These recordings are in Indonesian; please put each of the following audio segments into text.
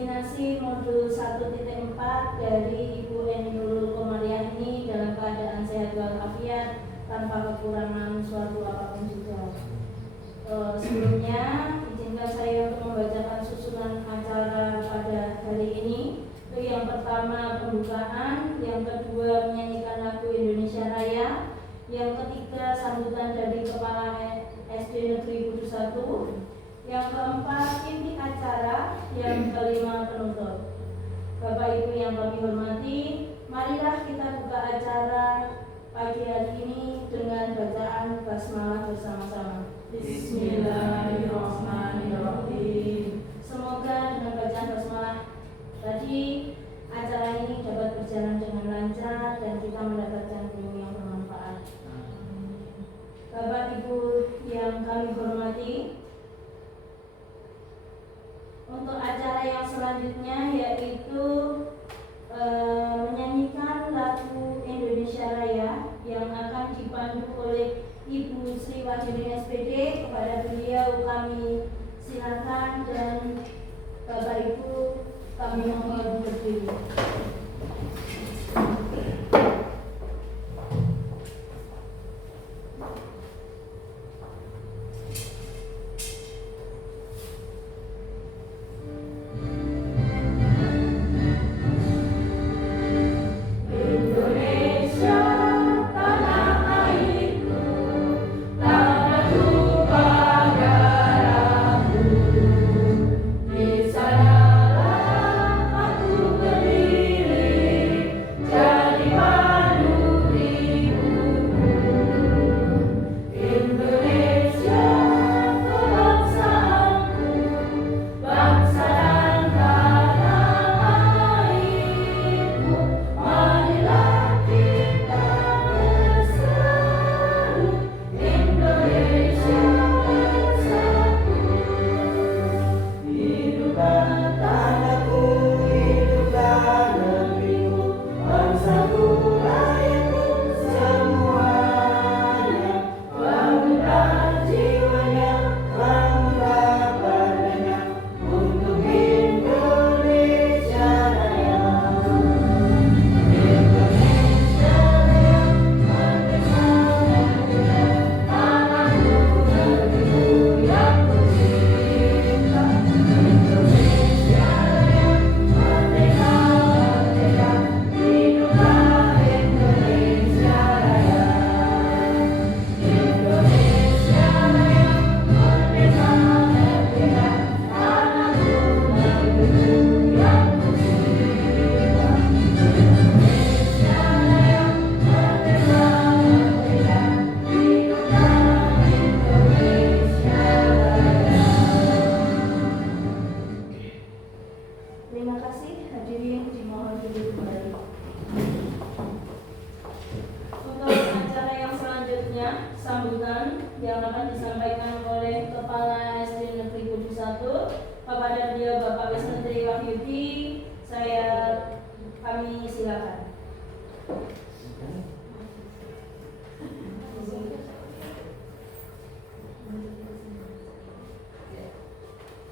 diseminasi modul 1.4 dari Ibu Eni Nurul Komariah ini dalam keadaan sehat walafiat tanpa kekurangan suatu apapun juga. Sebelumnya izinkan saya untuk membacakan susunan acara pada hari ini. Yang pertama pembukaan, yang kedua menyanyikan lagu Indonesia Raya, yang ketiga sambutan dari Kepala SD Negeri Kudus 1, yang keempat inti acara, yang kelima penutup. Bapak Ibu yang kami hormati, marilah kita buka acara pagi hari ini dengan bacaan basmalah bersama-sama. Bismillahirrahmanirrahim. Semoga dengan bacaan basmalah tadi acara ini dapat berjalan dengan lancar dan kita mendapatkan ilmu yang bermanfaat. Bapak Ibu yang kami hormati, untuk acara yang selanjutnya yaitu menyanyikan lagu Indonesia Raya yang akan dipandu oleh Ibu Sri Wahyuni SPD. Kepada beliau kami silakan dan Bapak Ibu kami mohon berdiri.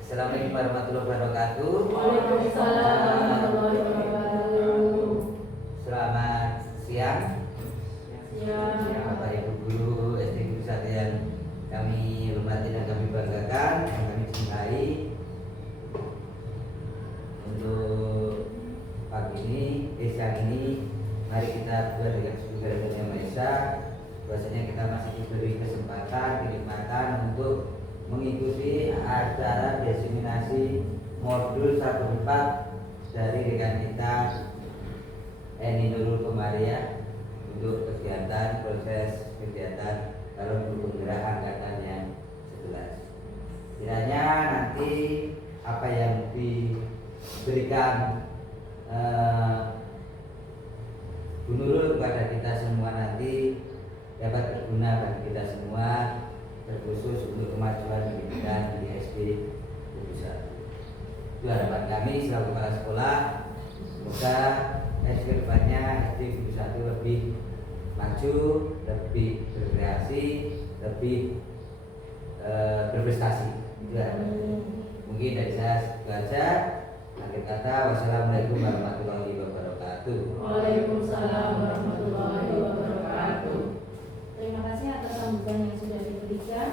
Assalamualaikum warahmatullahi wabarakatuh. Waalaikumsalam warahmatullahi wabarakatuh. Selamat siang. Bapak Ibu Guru SD Kudus 1 yang kami hormati dan kami banggakan, yang kami cintai. Untuk pagi ini, siang ini, mari kita berdua dengan Tuhan Yang Maha Esa. Bahwasanya kita masih diberi kesempatan, kenikmatan untuk mengikuti acara diseminasi modul 1.4 dari rekan kita Eni Nurul Komariah untuk kegiatan proses kegiatan calon guru penggerak angkatan yang 11. Kiranya nanti apa yang diberikan Bu Nurul kepada kita semua nanti dapat berguna bagi kita semua, terkhusus untuk kemajuan pendidikan di SD Kudus 1. Itu harapan kami selaku kepala sekolah. Semoga SD kedepannya SD Kudus 1 lebih maju, lebih berkreasi, lebih berprestasi. Itu harapan. Mungkin dari saya segitu saja. Akhir kata, wassalamualaikum warahmatullahi wabarakatuh. Waalaikumsalam warahmatullahi wabarakatuh. Terima kasih atas sambutan yang sudah diberikan.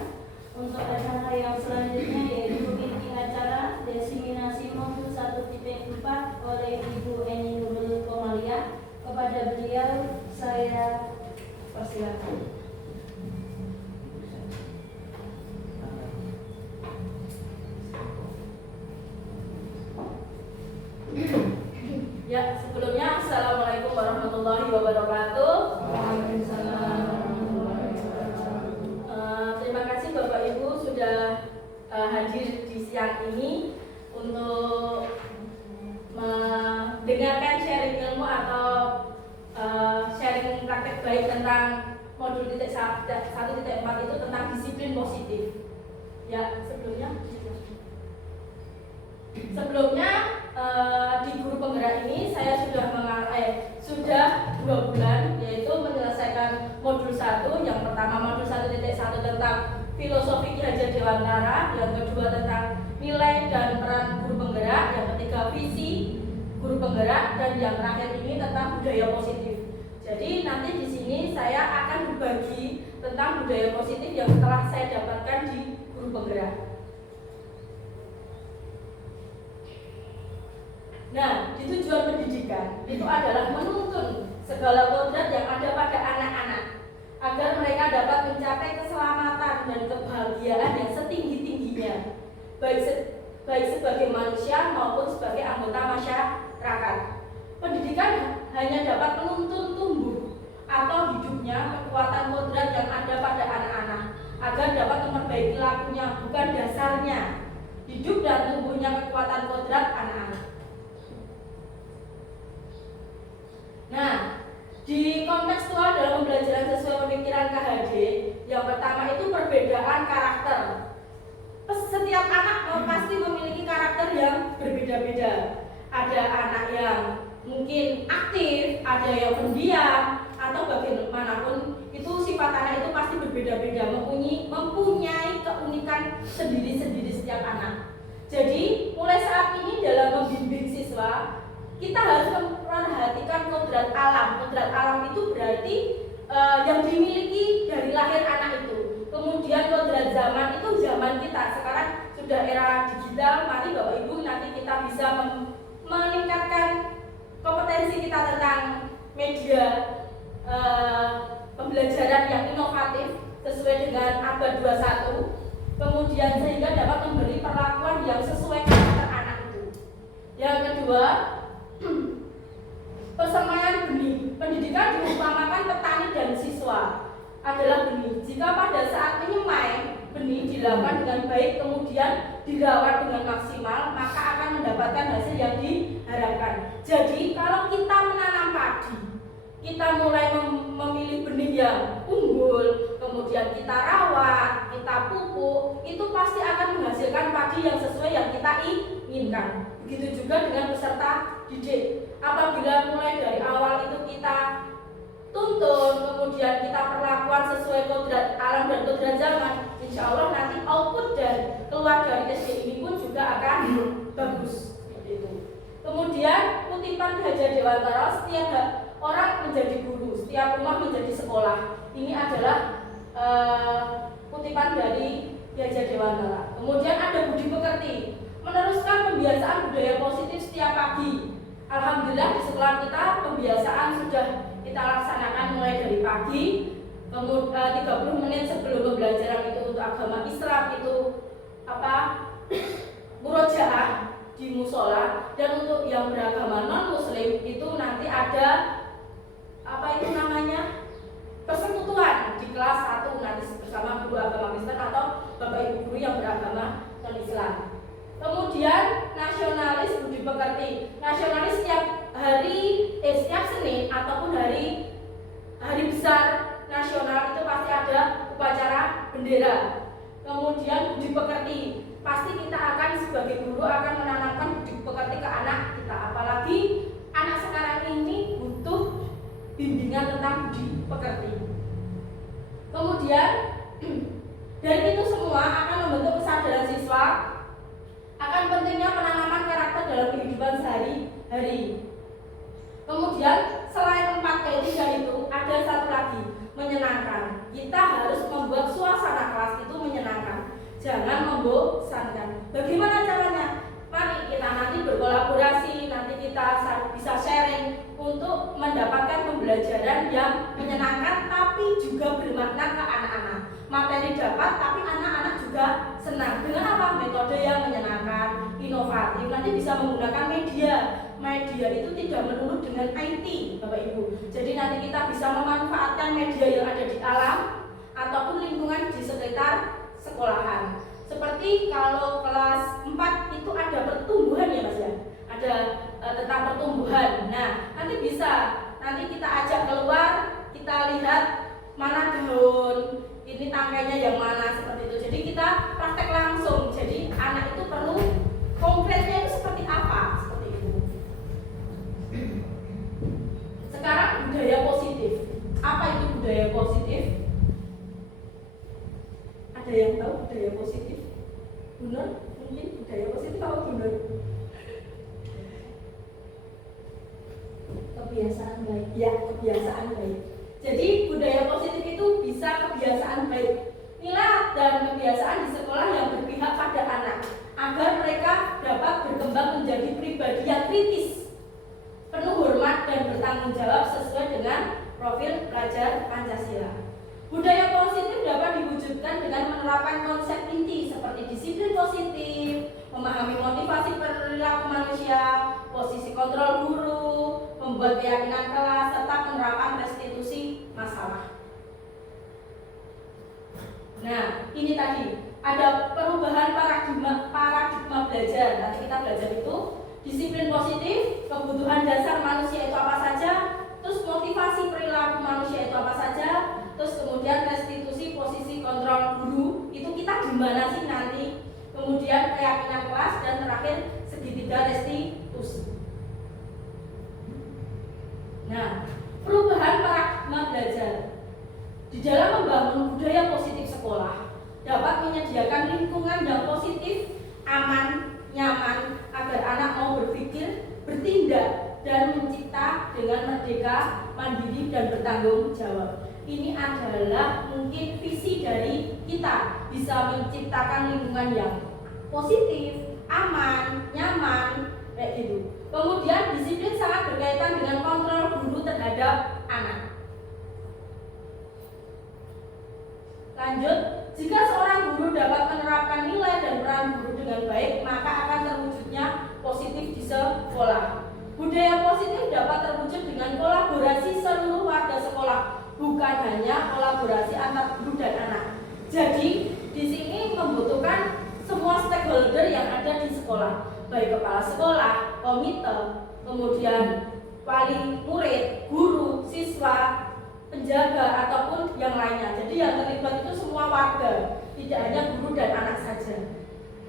Untuk acara yang selanjutnya yaitu inti acara diseminasi modul 1.4 oleh Ibu Eni Nurul Komariah. Kepada beliau saya persilakan. Ya, sebelumnya Assalamualaikum warahmatullahi wabarakatuh. Waalaikumsalam warahmatullahi wabarakatuh. Terima kasih Bapak Ibu sudah hadir di siang ini untuk mendengarkan sharing ilmu atau sharing praktek baik tentang modul 1.4 itu tentang disiplin positif. Ya, sebelumnya di guru penggerak ini saya sudah 2 bulan, yaitu menyelesaikan modul 1. Yang pertama modul 1.1 tentang filosofi Ki Hajar Dewantara, yang kedua tentang nilai dan peran guru penggerak, yang ketiga visi guru penggerak, dan yang terakhir ini tentang budaya positif. Jadi nanti di sini saya akan berbagi tentang budaya positif yang telah saya dapatkan di guru penggerak. Nah, di tujuan pendidikan itu adalah menuntun segala kodrat yang ada pada anak-anak agar mereka dapat mencapai keselamatan dan kebahagiaan yang setinggi-tingginya, baik sebagai manusia maupun sebagai anggota masyarakat. Pendidikan hanya dapat menuntun tumbuh atau hidupnya kekuatan kodrat yang ada pada anak-anak agar dapat memperbaiki lakunya, bukan dasarnya hidup dan tumbuhnya kekuatan kodrat anak-anak. Nah, di kontekstual dalam pembelajaran sesuai pemikiran KHD, yang pertama itu perbedaan karakter. Setiap anak pasti memiliki karakter yang berbeda-beda. Ada anak yang mungkin aktif, ada yang pendiam, atau bagaimanapun itu sifat anak itu pasti berbeda-beda, mempunyai keunikan sendiri-sendiri setiap anak. Jadi mulai saat ini dalam membimbing siswa, kita harus memperhatikan kodrat alam. Kodrat alam itu berarti yang dimiliki dari lahir anak itu. Kemudian kodrat zaman itu zaman kita. Sekarang sudah era digital, mari Bapak Ibu nanti kita bisa meningkatkan kompetensi kita tentang media pembelajaran yang inovatif sesuai dengan abad 21. Kemudian sehingga dapat memberi perlakuan yang sesuai karakter anak itu. Yang kedua, persemaian benih. Pendidikan diumpamakan petani dan siswa adalah benih. Jika pada saat menyemai benih dilakukan dengan baik, kemudian dirawat dengan maksimal, maka akan mendapatkan hasil yang diharapkan. Jadi kalau kita menanam padi, kita mulai memilih benih yang unggul, kemudian kita rawat, kita pupuk, itu pasti akan menghasilkan padi yang sesuai yang kita inginkan. Begitu juga dengan peserta didik. Apabila mulai dari awal itu kita tuntun, kemudian kita perlakuan sesuai kodrat alam dan kodrat zaman, insya Allah nanti output dan keluar dari SD ini pun juga akan bagus. Kemudian kutipan Ki Hajar Dewantara, setiap orang menjadi guru, setiap rumah menjadi sekolah. Ini adalah kutipan dari Ki Hajar Dewantara. Kemudian ada budi pekerti, meneruskan pembiasaan budaya positif setiap pagi. Alhamdulillah di sekolah kita pembiasaan sudah kita laksanakan mulai dari pagi. Kemudian 30 menit sebelum pembelajaran itu untuk agama Islam itu murojaah di musola, dan untuk yang beragama non muslim itu nanti ada persekutuan di kelas 1 nanti bersama guru agama Kristen atau bapak ibu guru yang beragama non Islam. Kemudian nasionalis budi pekerti. Nasionalis setiap Senin ataupun hari besar nasional itu pasti ada upacara bendera. Kemudian budi pekerti, pasti kita akan sebagai guru akan menanamkan budi pekerti ke anak kita. Apalagi anak sekarang ini butuh bimbingan tentang budi pekerti. Kemudian dari itu semua akan membentuk kesadaran siswa akan pentingnya penanaman karakter dalam kehidupan kehidupan sehari-hari. Kemudian selain 4 P3 itu ada satu lagi, menyenangkan. Kita harus membuat suasana kelas itu menyenangkan, jangan membosankan. Bagaimana caranya? Mari kita nanti berkolaborasi, nanti kita bisa sharing untuk mendapatkan pembelajaran yang menyenangkan tapi juga bermakna ke anak-anak. Materi dapat tapi anak-anak juga senang. Dengan apa? Metode yang menyenangkan, inovatif. Nanti bisa menggunakan media. Media itu tidak melulu dengan IT, Bapak Ibu. Jadi nanti kita bisa memanfaatkan media yang ada di alam ataupun lingkungan di sekitar sekolahan. Seperti kalau kelas 4 itu ada pertumbuhan ya Mas ya. Ada tentang pertumbuhan. Nah, nanti kita ajak keluar, kita lihat mana daun, ini tangkainya yang mana, seperti itu. Jadi kita praktek langsung. Jadi anak itu perlu konkretnya itu seperti apa, seperti itu. Sekarang budaya positif. Apa itu budaya positif? Ada yang tahu budaya positif? Benar? Mungkin budaya positif apa benar? Kebiasaan baik. Ya, kebiasaan baik. Jadi budaya positif itu bisa kebiasaan baik. Nilai dan kebiasaan di sekolah yang berpihak pada anak agar mereka dapat berkembang menjadi pribadi yang kritis, penuh hormat dan bertanggung jawab sesuai dengan profil pelajar Pancasila. Budaya positif dapat diwujudkan dengan menerapkan konsep inti seperti disiplin positif, memahami motivasi perilaku manusia, posisi kontrol guru, membuat keyakinan kelas, serta penerapan restitusi masalah. Nah, ini tadi ada perubahan paradigma belajar. Nanti kita belajar itu disiplin positif, kebutuhan dasar manusia itu apa saja, terus motivasi perilaku manusia itu apa saja, terus kemudian restitusi posisi kontrol guru itu kita gimana sih nanti, kemudian keyakinan kelas, dan terakhir segitiga restitusi. Nah, perubahan paradigma belajar di dalam membangun budaya positif sekolah dapat menyediakan lingkungan yang positif, aman, nyaman agar anak mau berpikir, bertindak, dan mencipta dengan merdeka, mandiri, dan bertanggung jawab. Ini adalah mungkin visi dari kita, bisa menciptakan lingkungan yang positif, aman, nyaman, kayak gitu. Kemudian disiplin sangat berkaitan dengan kontrol guru terhadap anak. Lanjut, jika seorang guru dapat menerapkan nilai dan peran guru dengan baik, maka akan terwujudnya positif di sekolah. Budaya positif dapat terwujud dengan kolaborasi seluruh warga sekolah, bukan hanya kolaborasi antar guru dan anak. Jadi, di sini membutuhkan semua stakeholder yang ada di sekolah, baik kepala sekolah, komite, kemudian wali murid, guru, siswa, penjaga, ataupun yang lainnya. Jadi yang terlibat itu semua warga, tidak hanya guru dan anak saja.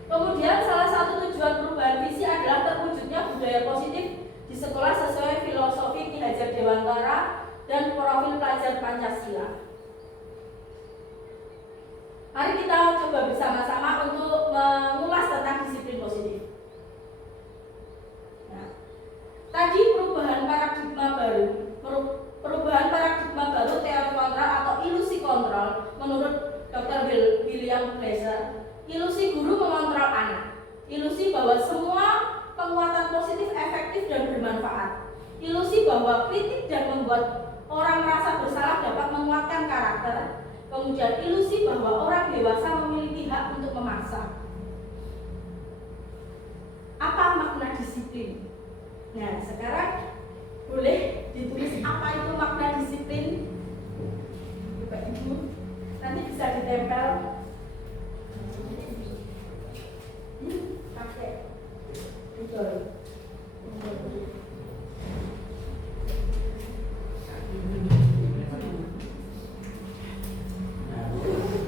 Kemudian salah satu tujuan perubahan visi adalah terwujudnya budaya positif di sekolah sesuai filosofi Ki Hajar Dewantara dan profil pelajar Pancasila. Mari kita coba bersama-sama untuk mengulas tentang disiplin positif. Nah, tadi perubahan paradigma baru teori kontrol atau ilusi kontrol menurut Dr. William Glasser. Ilusi guru mengontrol anak, ilusi bahwa semua penguatan positif efektif dan bermanfaat, ilusi bahwa kritik dan membuat orang merasa bersalah dapat menguatkan karakter, kemudian ilusi bahwa orang dewasa memiliki hak untuk memaksa. Apa makna disiplin? Nah, sekarang boleh ditulis apa itu makna disiplin, Bapak Ibu. Nanti bisa ditempel. Pakai betul.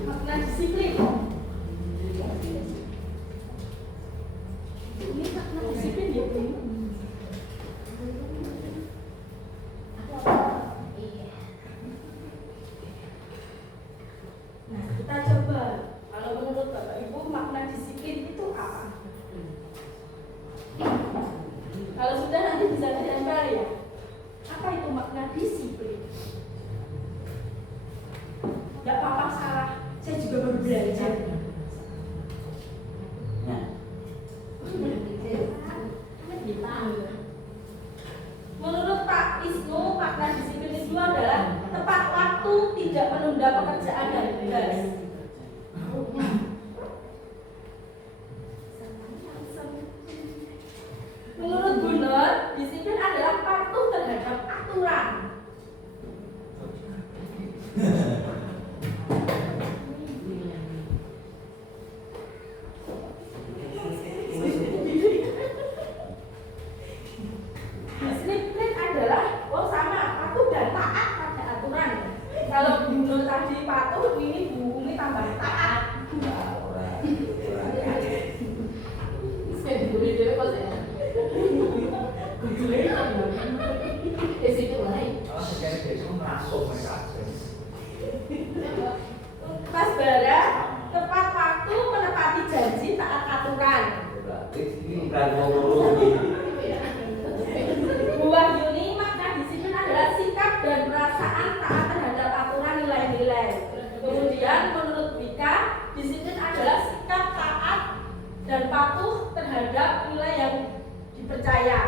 Makna disiplin. Ini makna disiplin ya, Bu. Nah, kita coba. Kalau menurut Bapak Ibu makna disiplin itu apa? disiplin. Gak apa-apa salah, saya juga baru belajar. Nah, Menurut Pak Wisnu, makna disiplin itu adalah tepat waktu, tidak menunda pekerjaan dan tugas. Menurut Bu Nur, disiplin adalah patuh terhadap aturan. Disiplin adalah sama patuh dan taat pada aturan. Kalau Bu Nur tadi patuh, ini Bu Umi tambah taat. orang Saya dibeli dulu kok saya. Di situ lain. Kalau secara besok masuk mereka. Mas Bara, tepat waktu, menepati janji, taat aturan. ini bukan ngomong Bu Wahyuni, makna disiplin adalah sikap dan perasaan taat terhadap aturan nilai-nilai. Kemudian menurut Wika, disiplin adalah sikap taat dan patuh terhadap nilai yang dipercaya.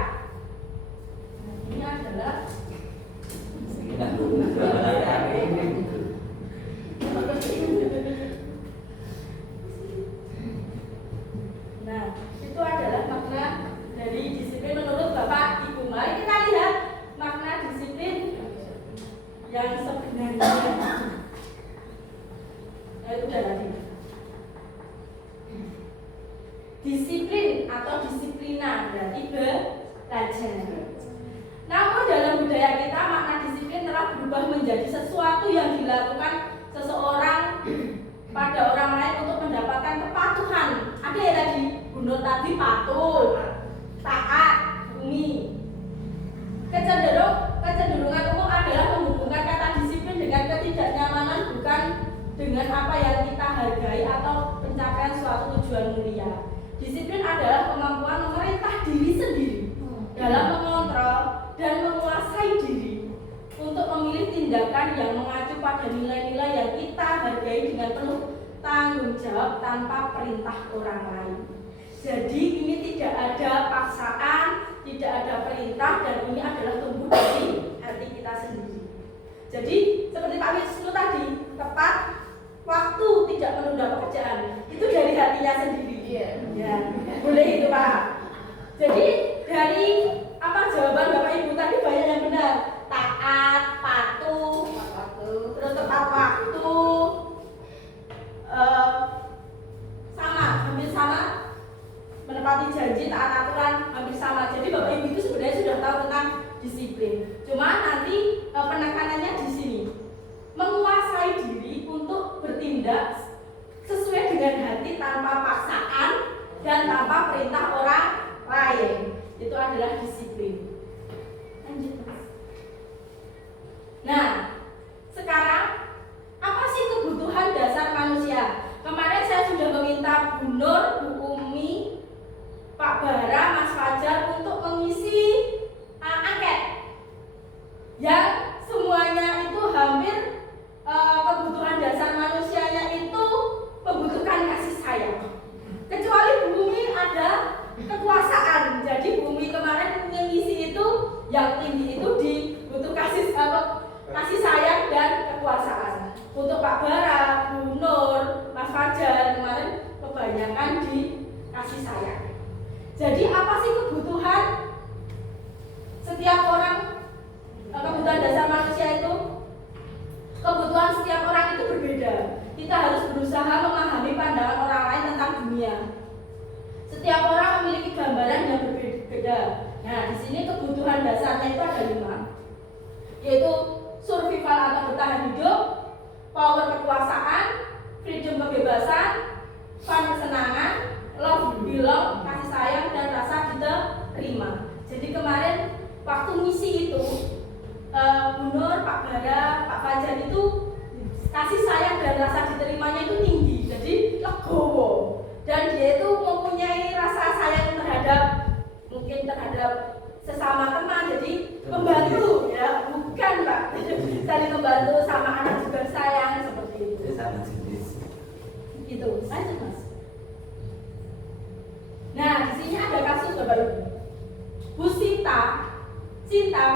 Ini adalah nah, itu adalah makna dari disiplin menurut Bapak Ibu. Mari kita lihat makna disiplin yang sebenarnya. Itu udah tadi. Disiplin atau disiplina berarti belajar. Namun dalam budaya kita makna disiplin telah berubah menjadi sesuatu yang dilakukan seseorang pada orang lain untuk mendapatkan kepatuhan. Ada ya tadi, Gunur tadi patuh, taat, bumi. Kecenderungan umum adalah menghubungkan kata disiplin dengan ketidaknyamanan, bukan dengan apa yang kita hargai atau pencapaian suatu tujuan mulia. Disiplin adalah kemampuan memerintah diri sendiri dalam mengontrol dan menguasai diri untuk memilih tindakan yang mengacu pada nilai-nilai yang kita hargai dengan penuh tanggung jawab tanpa perintah orang lain. Jadi ini tidak ada paksaan, tidak ada perintah, dan ini adalah tumbuh dari hati kita sendiri. Jadi seperti Pak Wisnu tadi, tepat waktu, tidak menunda pekerjaan, itu dari hatinya sendiri. Ya, boleh itu Pak. Jadi dari apa jawaban Bapak Ibu tadi banyak yang benar. Taat, patuh, terus tepat waktu, sama, hampir sama. Menepati janji, taat aturan, hampir sama. Jadi Bapak Ibu itu sebenarnya sudah tahu tentang disiplin. Cuma nanti penekanannya di sini, menguasai diri untuk bertindak sesuai dengan hati tanpa paksaan dan tanpa perintah orang lain. Itu adalah disiplin. Lanjut Mas. Nah, sekarang apa sih kebutuhan dasar manusia? Kemarin saya sudah meminta Bu Nur, Bu Umi, Pak Bara, Mas Fajar untuk mengisi angket yang semuanya itu hampir kebutuhan dasar manusianya itu membutuhkan kasih sayang. Kecuali Bu Umi ada kekuasaan. Jadi Bu Umi kemarin mengisi itu yang tinggi itu dibutuh kasih sayang dan kekuasaan. Untuk Pak Bara, Bu Nur, Mas Fajar kemarin kebanyakan dikasih sayang. Jadi apa sih kebutuhan setiap orang, kebutuhan dasar manusia itu? Kebutuhan setiap orang itu berbeda. Kita harus berusaha memahami pandangan orang lain tentang dunia. Setiap orang memiliki gambaran yang berbeda. Nah, di sini kebutuhan dasarnya itu ada 5, yaitu survival atau bertahan hidup, power kekuasaan, freedom kebebasan, fun kesenangan, love belong kasih sayang, dan rasa diterima. Jadi kemarin waktu misi itu Bu Nur, Pak Bara, Pak Fajar itu kasih sayang dan rasa diterimanya itu tinggi, jadi legowo, dan dia itu mempunyai rasa sayang terhadap sesama teman, jadi pembantu ya, bukan membantu sama anak juga sayang seperti itu. Itu sama jenis. Gitu, lanjut Mas. Nah, di sini ada kasus Bapak Ibu. Bu Sinta,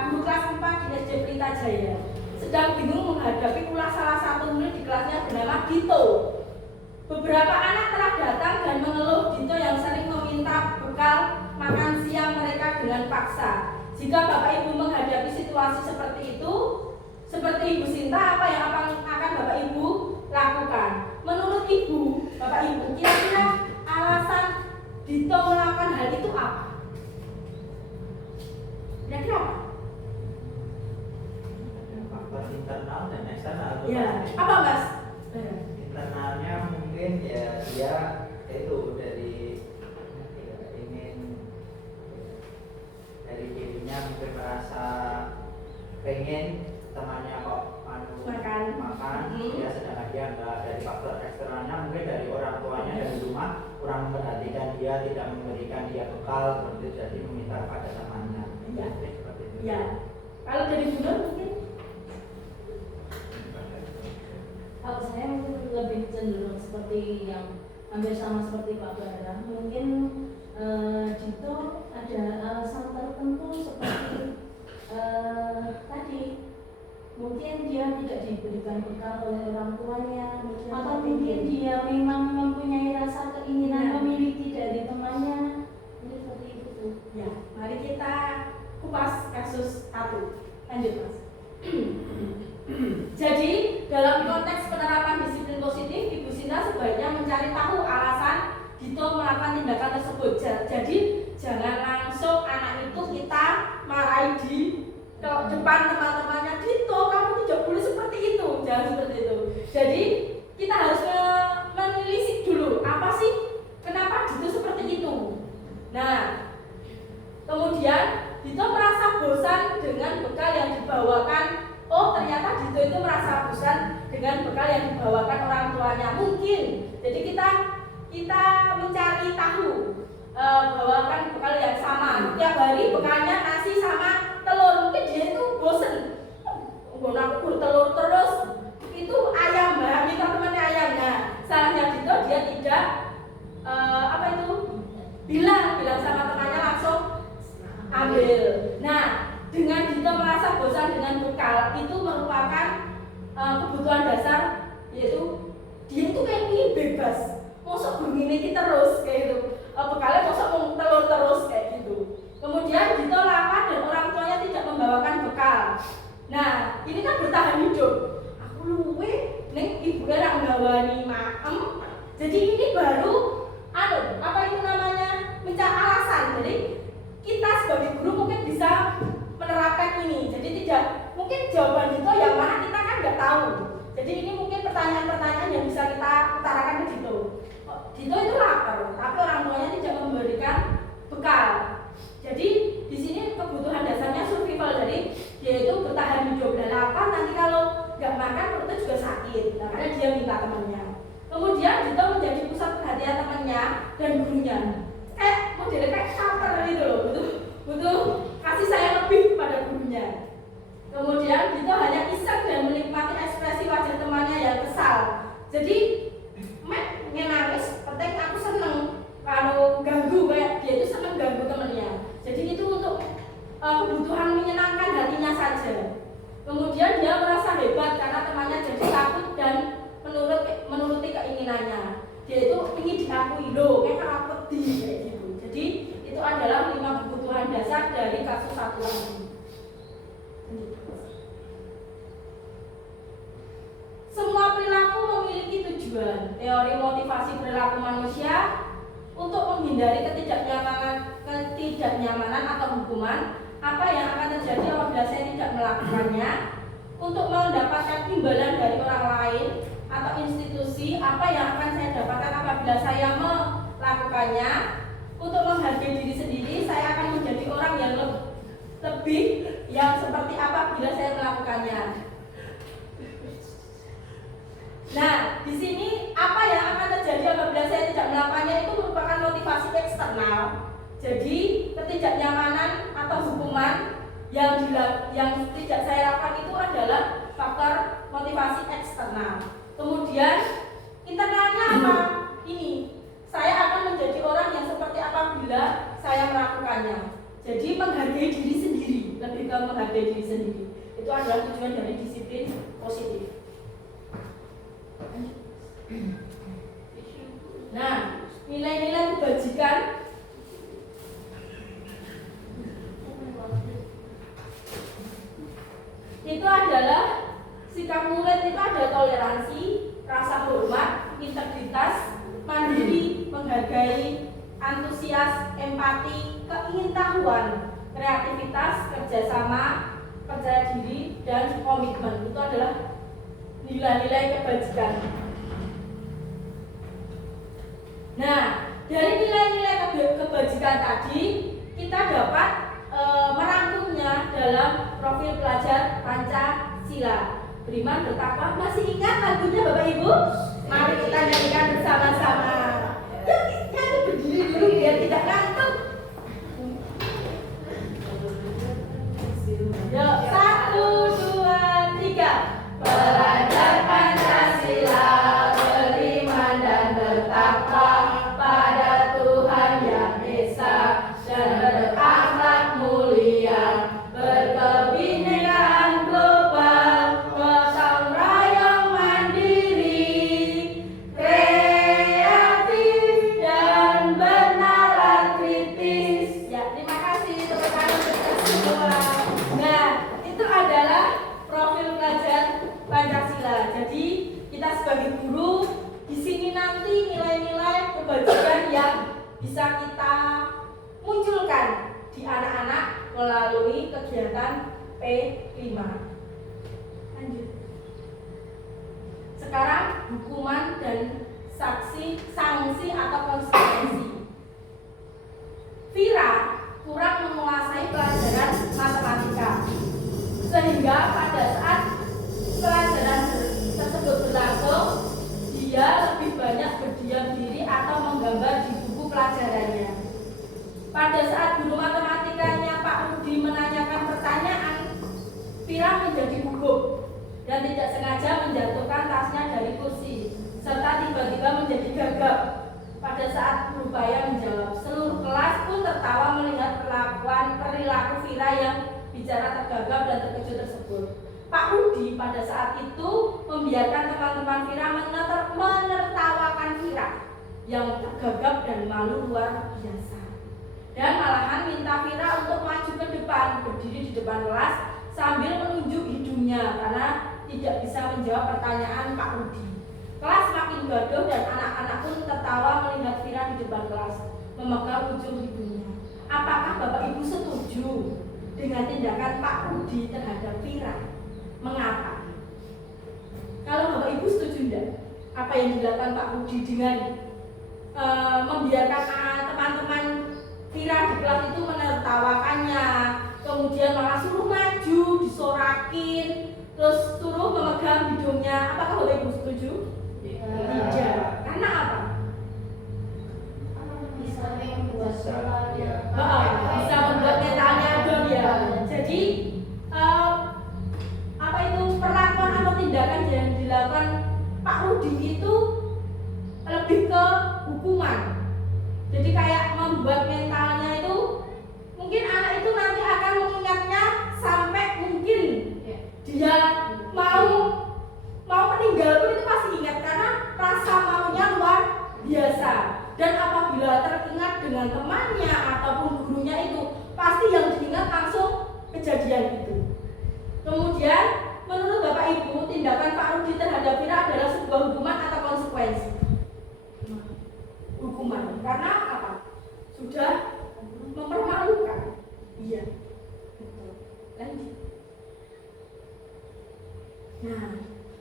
guru kelas 4 di SD Pelita Jaya, sedang bingung menghadapi ulah salah satu murid di kelasnya bernama Dito. Beberapa anak telah datang dan mengeluh Dito yang sering meminta bekal makan siang mereka dengan paksa. Jika Bapak Ibu menghadapi situasi seperti itu, seperti Ibu Sinta, apa yang akan Bapak Ibu lakukan? Menurut Ibu, Bapak Ibu, kira-kira alasan Dito melakukan hal itu apa? Kira-kira apa? Faktor internal dan eksternal. Ya, apa Mas? Internalnya mungkin ya dia itu dari ingin dari dirinya mungkin merasa pengen temannya kok makan ya, sedangkan dia enggak. Dari faktor eksternalnya mungkin dari orang tuanya dari rumah kurang memperhatikan dia, tidak memberikan dia bekal seperti itu, jadi meminta pada temannya. Ya. Seperti itu. Ya. Kalau dari Bunda mungkin Kalau saya mungkin lebih cenderung seperti yang hampir sama seperti Pak Bara. Mungkin Dito ada alasan tertentu seperti tadi, mungkin dia tidak diberikan bekal oleh orang tuanya, atau mungkin dia memang mempunyai rasa keinginan memiliki dari temannya. Ini seperti itu. ya, mari kita kupas kasus satu. Lanjut Mas. Jadi dalam konteks penerapan disiplin positif, Ibu Sinta sebaiknya mencari tahu alasan Dito melakukan tindakan tersebut. Jadi jangan langsung anak itu kita marahi di depan teman-temannya, Dito kamu tidak boleh seperti itu, jangan seperti itu. Jadi kita harus menelisik dulu apa sih kenapa Dito seperti itu. Nah, kemudian Dito merasa bosan dengan bekal yang dibawakan. Oh, ternyata Dito itu merasa bosan dengan bekal yang dibawakan orang tuanya. Mungkin. Jadi kita mencari tahu, bawakan bekal yang sama. Tiap hari bekalnya nasi sama telur. Mungkin dia itu bosan. Aku telur terus. Itu ayam, Mbak. Minta temannya ayam. Nah, salahnya Dito dia tidak bilang sama temannya langsung ambil. Nah, dengan Dito merasa bosan dengan bekal itu merupakan kebutuhan dasar, yaitu dia itu kayak ingin bebas. Mosok begini kita terus kayak gitu. Bekalnya mosok mau telur terus kayak gitu. Kemudian Dito lapar dan orang tuanya tidak membawakan bekal. Nah, ini kan bertahan hidup. Aku luwe ning ibu ora ngawani maem. Jadi ini baru apa itu namanya? Mencari alasan. Jadi kita sebagai guru mungkin bisa menerapkan ini. Jadi tidak mungkin jawaban Dito yang mana kita kan nggak tahu. Jadi ini mungkin pertanyaan-pertanyaan yang bisa kita utarakan ke Dito. Dito itu lapar, tapi orang tuanya tidak memberikan bekal. Jadi di sini kebutuhan dasarnya survival. Jadi dia itu bertahan hidup dan lapar. Nanti kalau nggak makan perutnya juga sakit. Nah, karena dia minta temannya. Kemudian Dito menjadi pusat perhatian temannya dan gurunya. Modelnya kayak caper gitu loh, butuh kasih sayang lebih pada gurunya. Kemudian Dito hanya iseng dan menikmati ekspresi wajah temannya yang kesal. Jadi nangis, penting aku seneng kalau ganggu kayak dia itu seneng ganggu temannya. Jadi itu untuk kebutuhan menyenangkan hatinya saja. Kemudian dia merasa hebat karena temannya jadi takut dan menuruti keinginannya. Dia itu ingin diakui loh, kayak aku pedih kayak gitu. Jadi itu adalah 5 kebutuhan dasar dari kasus satu ini. Semua perilaku memiliki tujuan. Teori motivasi perilaku manusia untuk menghindari ketidaknyamanan atau hukuman. Apa yang akan terjadi apabila saya tidak melakukannya? Untuk mendapatkan imbalan dari orang lain atau institusi. Apa yang akan saya dapatkan apabila saya melakukannya? Untuk menghargai diri sendiri, saya akan menjadi orang yang lebih yang seperti apa bila saya melakukannya. Nah, di sini apa yang akan terjadi apabila saya tidak melakukannya itu merupakan motivasi eksternal. Jadi ketidaknyamanan atau hukuman yang tidak saya lakukan itu adalah faktor motivasi eksternal. Kemudian internalnya apa? Ini, saya akan menjadi orang yang seperti apa bila saya melakukannya. Jadi menghargai diri sendiri, lebih ke menghargai diri sendiri. Itu adalah tujuan dari disiplin positif. Nah, nilai-nilai kebajikan itu adalah sikap murid itu ada toleransi, rasa hormat, integritas, mandiri, menghargai, antusias, empati, keingintahuan, kreativitas, kerjasama, percaya diri, dan komitmen. Itu adalah nilai-nilai kebajikan. Nah, dari nilai-nilai kebajikan tadi kita dapat merangkumnya dalam profil pelajar Pancasila. Beriman, bertakwa. Masih ingat lagunya Bapak Ibu? Mari kita nyanyikan bersama-sama. Yuk kita berdiri dulu biar tidak ngantuk. Yuk, 1, 2, 3. Belajar Pancasila, beriman dan bertakwa pada Tuhan Yang Esa, dan berakhlak mulia, berkebinekaan global, gotong royong mandiri, kreatif dan bernalar kritis. Ya, terima kasih teman-teman untuk semua. Nah, itu adalah profil pelajar Pancasila. Jadi kita sebagai guru di sini nanti nilai-nilai kebajikan yang bisa kita munculkan di anak-anak melalui kegiatan P5. Lanjut. Sekarang hukuman dan sanksi atau konsekuensi. Vira kurang menguasai pelajaran matematika, sehingga pada saat pelajaran tersebut berlangsung, dia lebih banyak berdiam diri atau menggambar di buku pelajarannya. Pada saat guru matematikanya Pak Rudi menanyakan pertanyaan, Vira menjadi gugup dan tidak sengaja menjatuhkan tasnya dari kursi, serta tiba-tiba menjadi gagap. Pada saat berupaya menjawab, seluruh kelas pun tertawa melihat perilaku Vira yang bicara tergagap dan terkejut tersebut. Pak Rudi pada saat itu membiarkan teman-teman Vira menertawakan Vira yang tergagap dan malu luar biasa, dan malahan minta Vira untuk maju ke depan, berdiri di depan kelas sambil menunjuk hidungnya karena tidak bisa menjawab pertanyaan Pak Rudi. Kelas makin gaduh dan anak-anak pun tertawa melihat Vira di depan kelas memegang ujung hidungnya. Apakah Bapak Ibu setuju dengan tindakan Pak Rudi terhadap Vira? Mengapa? Kalau Bapak Ibu setuju tidak? Apa yang dilakukan Pak Rudi dengan membiarkan teman-teman Vira di kelas itu menertawakannya, kemudian malah suruh maju, disorakin, terus suruh memegang hidungnya? Apakah Bapak Ibu setuju? Tidak. Karena apa? Bisa membuat Bisa membuat mentalnya down ya. Jadi apa itu perlakuan atau tindakan yang dilakukan Pak Rudi itu lebih ke hukuman. Jadi kayak membuat mentalnya itu, mungkin anak itu nanti akan mengingatnya sampai mungkin dia mau meninggal pun itu pasti ingat, karena rasa maunya luar biasa. Dan apabila teringat dengan temannya ataupun gurunya itu, pasti yang diingat langsung kejadian itu. Kemudian menurut Bapak Ibu, tindakan Pak Rudi terhadap Vira adalah sebuah hukuman atau konsekuensi? Hukuman. Karena apa? Sudah mempermalukan. Iya. Betul. Lanjut. Nah,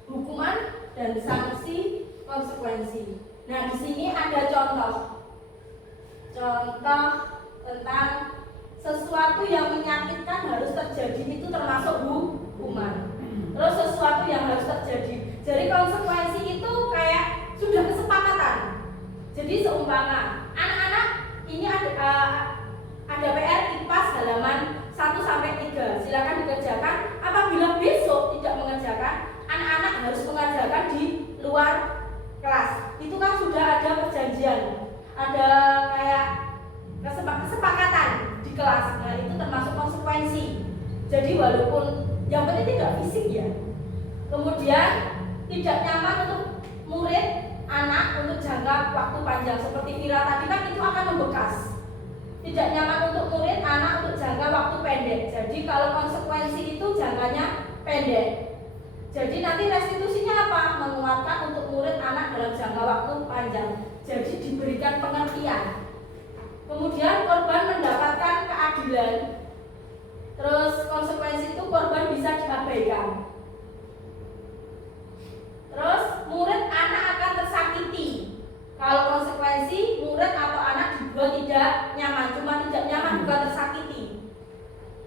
hukuman dan sanksi konsekuensi. Nah, di sini ada contoh tentang sesuatu yang menyakitkan harus terjadi, itu termasuk hukuman. Terus sesuatu yang harus terjadi. Jadi konsekuensi itu kayak sudah kesepakatan. Jadi seumpama anak-anak ini ada PR IPAS halaman 1-3. Silakan dikerjakan. Apabila besok tidak mengerjakan, harus mengajarkan di luar kelas. Itu kan sudah ada perjanjian, ada kayak kesepakatan di kelas. Nah, itu termasuk konsekuensi. Jadi walaupun yang penting tidak fisik ya. Kemudian tidak nyaman untuk murid anak untuk jangka waktu panjang seperti Vira tadi kan itu akan membekas. Tidak nyaman untuk murid anak untuk jangka waktu pendek. Jadi kalau konsekuensi itu jangkanya pendek. Jadi nanti restitusinya apa? Menguatkan untuk murid anak dalam jangka waktu panjang. Jadi diberikan pengertian. Kemudian korban mendapatkan keadilan. Terus konsekuensi itu korban bisa diabaikan. Terus murid anak akan tersakiti. Kalau konsekuensi murid atau anak dibuat tidak nyaman, cuma tidak nyaman bukan tersakiti.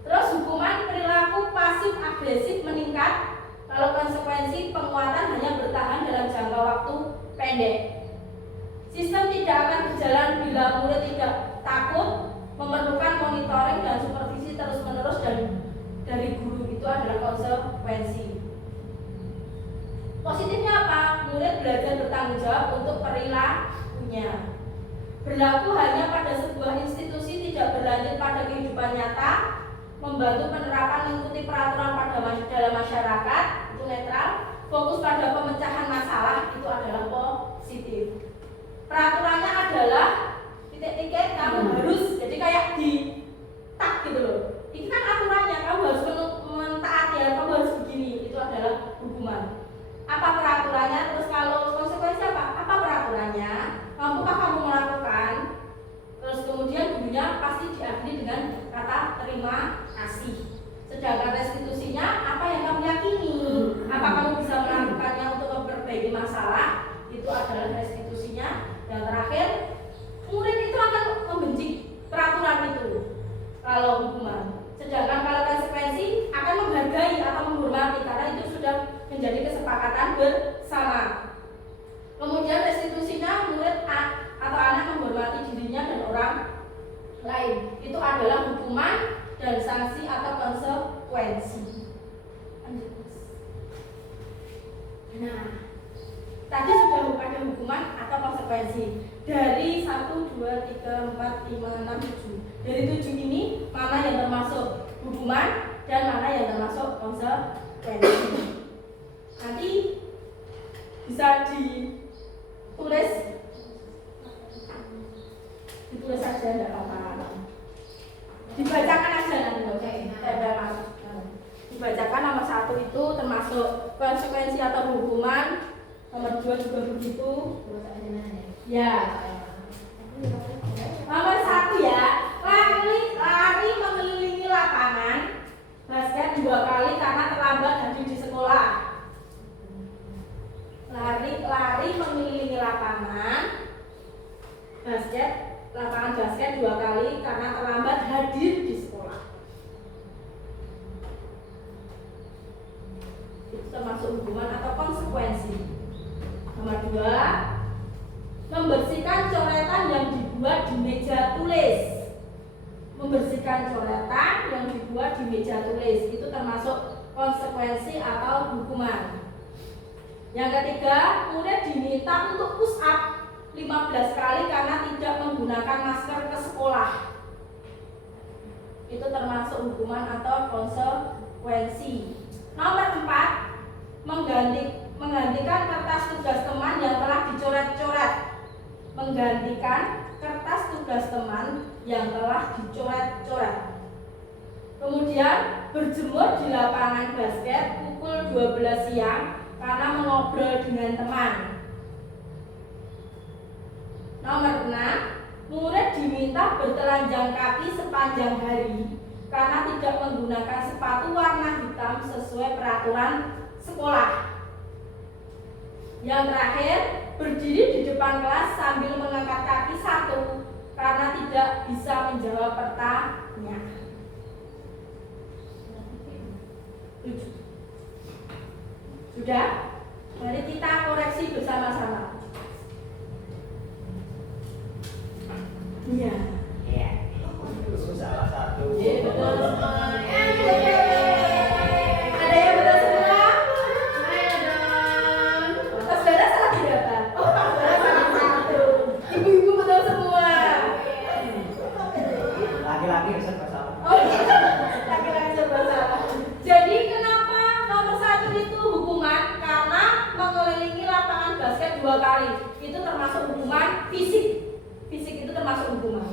Terus hukuman perilaku pasif agresif meningkat. Kalau konsekuensi penguatan hanya bertahan dalam jangka waktu pendek. Sistem tidak akan berjalan bila murid tidak takut, memerlukan monitoring dan supervisi terus-menerus dan dari guru. Itu adalah konsekuensi. Positifnya apa? Murid belajar bertanggung jawab untuk perilakunya. Berlaku hanya pada sebuah institusi, tidak berlanjut pada kehidupan nyata, membantu penerapan mengikuti peraturan dalam masyarakat, itu netral, fokus pada pemecahan masalah, itu adalah positif. Peraturannya adalah titik-titik kamu harus, jadi kayak di tak gitu loh. Ini kan aturannya, kamu harus mentaati ya, kamu harus begini, itu adalah hukuman. Apa peraturannya? Terus kalau konsekuensi apa? Apa peraturannya? Mampukah kamu melakukan? Terus kemudian gurunya pasti diakhiri dengan kata terima kasih. Sedangkan restitusinya apa yang kamu yakini? Apa kamu bisa melakukannya untuk memperbaiki masalah? Itu adalah restitusinya. Yang terakhir, murid itu akan membenci peraturan itu kalau hukuman. Sedangkan kalau konsekuensi akan menghargai atau menghormati karena itu sudah menjadi kesepakatan bersama. Kemudian restitusinya murid atau anak menghormati dirinya dan orang lain. Itu adalah hukuman dan sanksi atau konsekuensi. Nah, tadi sudah ada hukuman atau konsekuensi. Dari 1, 2, 3, 4, 5, 6, 7. Dari 7 ini mana yang termasuk hukuman dan mana yang termasuk konsekuensi. Nanti bisa ditulis saja, tidak apa-apa. Dibacakan aja nanti, dibacakan nomor 1 itu termasuk konsekuensi atau hukuman, nomor 2 juga begitu. Ya. Nomor 1 ya, lari mengelilingi lapangan basket 2 kali karena terlambat hadir di sekolah. Lari mengelilingi lapangan basket 2 kali karena terlambat hadir di sekolah. Itu termasuk hukuman atau konsekuensi. Nomor 2, membersihkan coretan yang dibuat di meja tulis. Membersihkan coretan yang dibuat di meja tulis itu termasuk konsekuensi atau hukuman. Yang ketiga, murid diminta untuk push up 15 kali karena tidak menggunakan masker ke sekolah. Itu termasuk hukuman atau konsekuensi. Nomor 4, menggantikan kertas tugas teman yang telah dicoret-coret. Menggantikan kertas tugas teman yang telah dicoret-coret. Kemudian berjemur di lapangan basket pukul 12 siang karena mengobrol dengan teman. Nomor 6, murid diminta bertelanjang kaki sepanjang hari karena tidak menggunakan sepatu warna hitam sesuai peraturan sekolah. Yang terakhir, berdiri di depan kelas sambil mengangkat kaki 1 karena tidak bisa menjawab pertanyaan. Sudah? Mari kita koreksi bersama-sama. Iya. Iya. Itu salah satu. Iya, betul semua. Ada yang betul semua? Ada. laki-laki serba salah. Oh, laki-laki serba salah. Jadi kenapa nomor 1 itu hukuman? Karena mengelilingi lapangan basket 2 kali. Itu termasuk hukuman fisik. Fisik itu termasuk hukuman.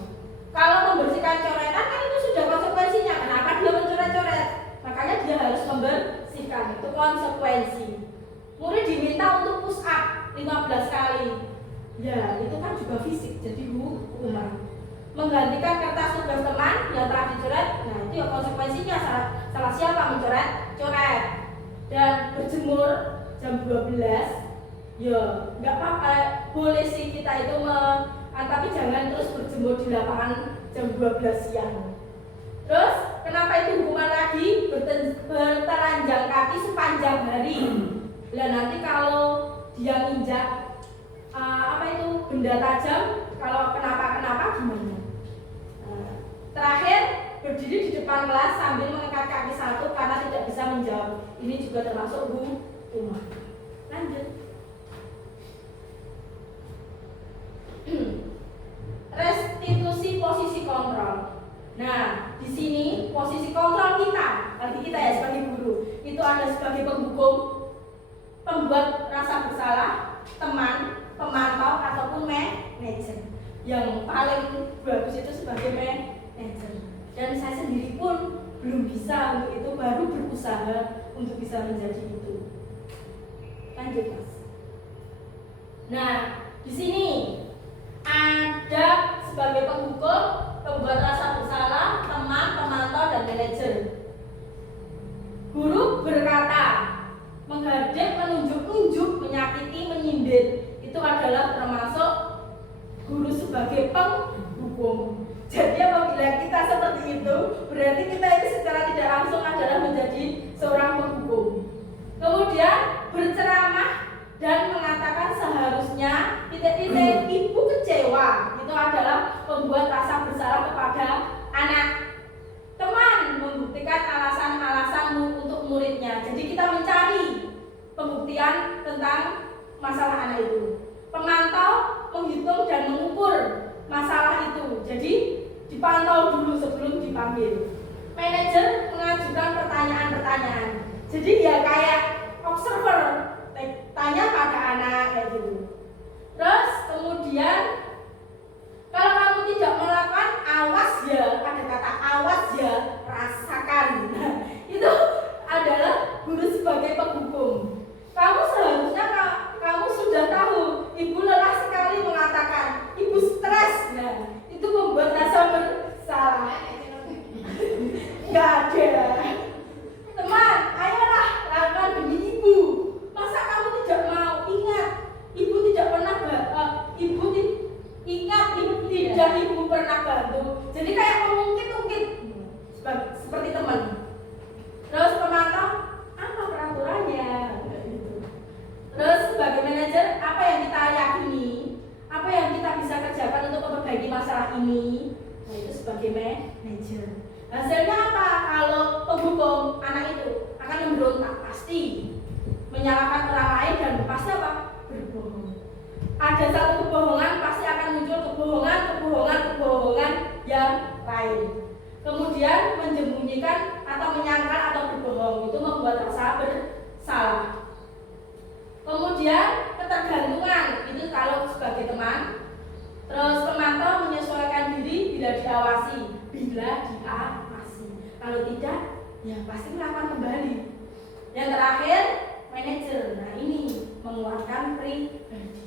Kalau membersihkan coretan kan itu sudah konsekuensinya. Kenapa dia mencoret-coret? Makanya dia harus membersihkan. Itu konsekuensi. Murid diminta untuk push up 15 kali. Ya, itu kan juga fisik. Jadi hukuman. Menggantikan kertas tugas teman yang telah dicoret, nah itu ya konsekuensinya salah siapa mencoret. Dan berjemur jam 12, ya nggak apa-apa, boleh sih kita itu tapi jangan terus berjemur di lapangan jam 12 siang. Terus kenapa itu hukuman lagi? Bertelanjang kaki sepanjang hari. Nah nanti kalau dia nginjak benda tajam, kalau kenapa gimana? Terakhir, berdiri di depan kelas sambil mengangkat kaki 1 karena tidak bisa menjawab. Ini juga termasuk hukuman. Lanjut. Restitusi posisi kontrol. Nah, di sini posisi kontrol kita, bagi kita ya sebagai guru, itu ada sebagai penghukum, pembuat rasa bersalah, teman, pemantau ataupun manajer. Yang paling bagus itu sebagai manajer. Dan saya sendiri pun belum bisa untuk itu, baru berusaha untuk bisa menjadi itu. Lanjut, Mas. Nah, di sini ada sebagai penghukum, pembuat rasa bersalah, teman, pemantau, dan manajer. Guru berkata, menghadik, menunjuk-nunjuk, menyakiti, menyindir, itu adalah termasuk guru sebagai penghukum. Jadi apabila kita seperti itu, berarti kita itu secara tidak langsung adalah menjadi seorang penghukum. Kemudian berceramah dan mengatakan seharusnya titik-titik ibu kecewa, itu adalah membuat rasa bersalah kepada anak. Teman membuktikan alasan-alasanmu untuk muridnya. Jadi kita mencari pembuktian tentang masalah anak itu. Pemantau menghitung dan mengukur masalah itu. Jadi dipantau dulu sebelum dipanggil. Manajer mengajukan pertanyaan-pertanyaan. Jadi ya kayak observer, tanya pada anak kayak gitu. Terus kemudian kalau kamu tidak melakukan, awas ya, ada kata awas ya, rasakan. Nah, itu adalah guru sebagai penghukum. Kamu seharusnya kamu sudah tahu, ibu lelah sekali mengatakan, ibu stres. Nah, itu membuat rasa bersalah. Enggak ada. Teman, ayolah lakukan demi ibu. Masa kamu tidak mau? Ingat, ibu tidak pernah ibu pernah bantu. Jadi kayak mengungkit-ungkit seperti teman. Terus pemantau, apa peraturannya? Terus sebagai manajer, apa yang kita yakini? Apa yang kita bisa kerjakan untuk memperbaiki masalah ini? Nah, itu sebagai manajer. Hasilnya apa? Kalau penghukum, anak itu akan memberontak, pasti menyalahkan orang lain dan pasti apa? Berbohong. Ada satu kebohongan, pasti akan muncul kebohongan yang lain. Kemudian menyembunyikan atau menyangkal atau berbohong, itu membuat rasa bersalah. Kemudian ketergantungan, itu kalau sebagai teman. Terus pemantau menyesuaikan diri bila diawasi. Kalau tidak, ya pasti melakukan kembali. Yang terakhir, manajer. Nah ini menguatkan pribadi.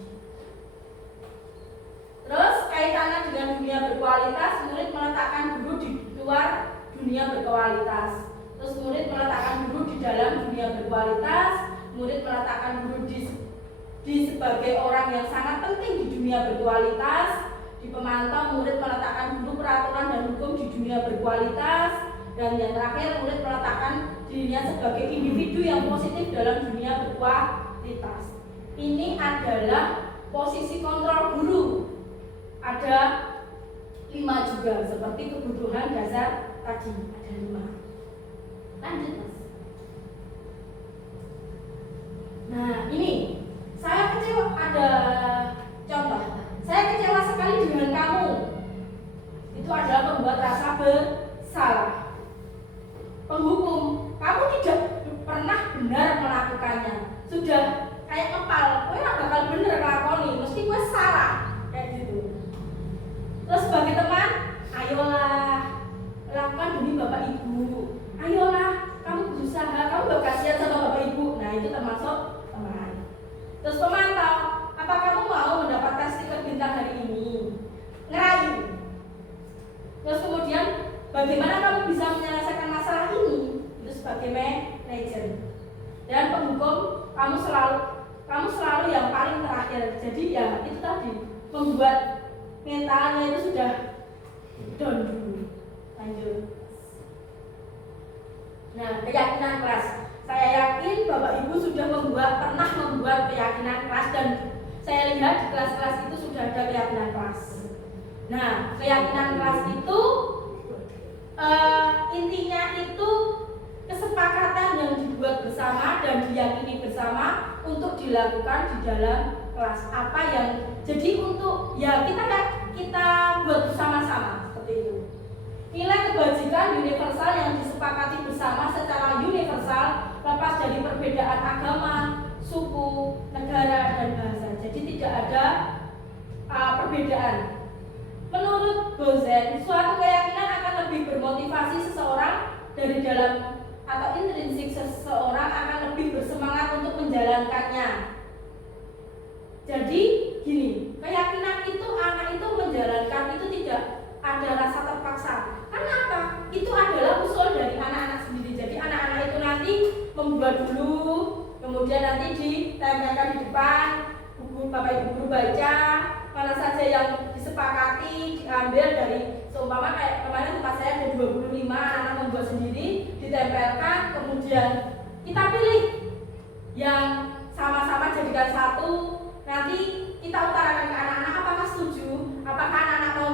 Terus kaitannya dengan dunia berkualitas, murid meletakkan guru di luar dunia berkualitas. Terus murid meletakkan guru di dalam dunia berkualitas. Murid meletakkan guru di sebagai orang yang sangat penting di dunia berkualitas. Di pemantau, murid meletakkan guru peraturan dan hukum di dunia berkualitas. Dan yang terakhir, murid meletakkan dirinya sebagai individu yang positif dalam dunia berkualitas. Ini adalah posisi kontrol guru. Ada 5 juga, seperti kebutuhan dasar tadi, ada 5. Lanjut, Mas. Nah, ini saya kecewa, ada contoh. Saya kecewa sekali dengan kamu. Itu adalah membuat rasa demi Bapak Ibu. Ayolah, kamu berusaha, kamu gak kasihan sama Bapak Ibu. Nah, itu termasuk teman. Terus pemantau, apa kamu mau mendapatkan stiker bintang hari ini? Ngerayu. Terus kemudian, bagaimana kamu bisa menyelesaikan masalah ini? Itu sebagai manajer. Dan penghukum, kamu selalu yang paling terakhir. Jadi ya itu tadi, membuat mentalnya itu sudah down dulu. Lanjut. Nah, keyakinan keras. Saya yakin Bapak Ibu sudah pernah membuat keyakinan keras, dan saya lihat di kelas-kelas itu sudah ada keyakinan keras. Nah, keyakinan keras itu intinya itu kesepakatan yang dibuat bersama dan diyakini bersama untuk dilakukan di dalam kelas. Apa yang jadi untuk ya kita buat bersama-sama seperti itu. Nilai kebajikan universal yang disepakati bersama secara universal, lepas dari perbedaan agama, suku, negara, dan bahasa. Jadi tidak ada perbedaan. Menurut Bozen, suatu keyakinan akan lebih bermotivasi seseorang dari dalam atau intrinsik seseorang akan lebih bersemangat untuk menjalankannya. Jadi gini, keyakinan itu anak itu menjalankan itu tidak ada rasa terpaksa. Kenapa? Itu adalah usul dari anak-anak sendiri. Jadi anak-anak itu nanti membuat dulu, kemudian nanti ditempelkan di depan, Bapak Ibu guru baca, mana saja yang disepakati diambil dari seumpama kayak kemarin tempat saya ada 25 anak-anak membuat sendiri, ditempelkan, kemudian kita pilih yang sama-sama jadikan satu. Nanti kita utarakan ke anak-anak apakah setuju, apakah anak-anak mau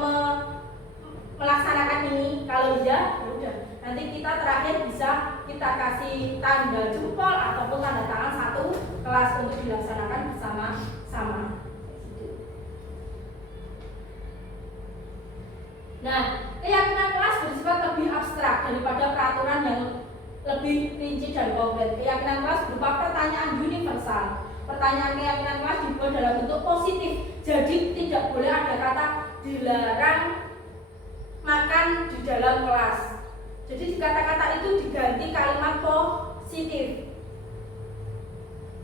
melaksanakan ini. Kalau iya, ya udah. Nanti kita terakhir bisa kita kasih tanda jempol ataupun tanda tangan satu kelas untuk dilaksanakan bersama-sama. Nah, keyakinan kelas bersifat lebih abstrak daripada peraturan yang lebih rinci dan konkret. Keyakinan kelas berupa pertanyaan universal. Pertanyaan keyakinan kelas dibuat dalam bentuk positif. Jadi tidak boleh ada kata dilarang makan di dalam kelas. Jadi di kata-kata itu diganti kalimat positif.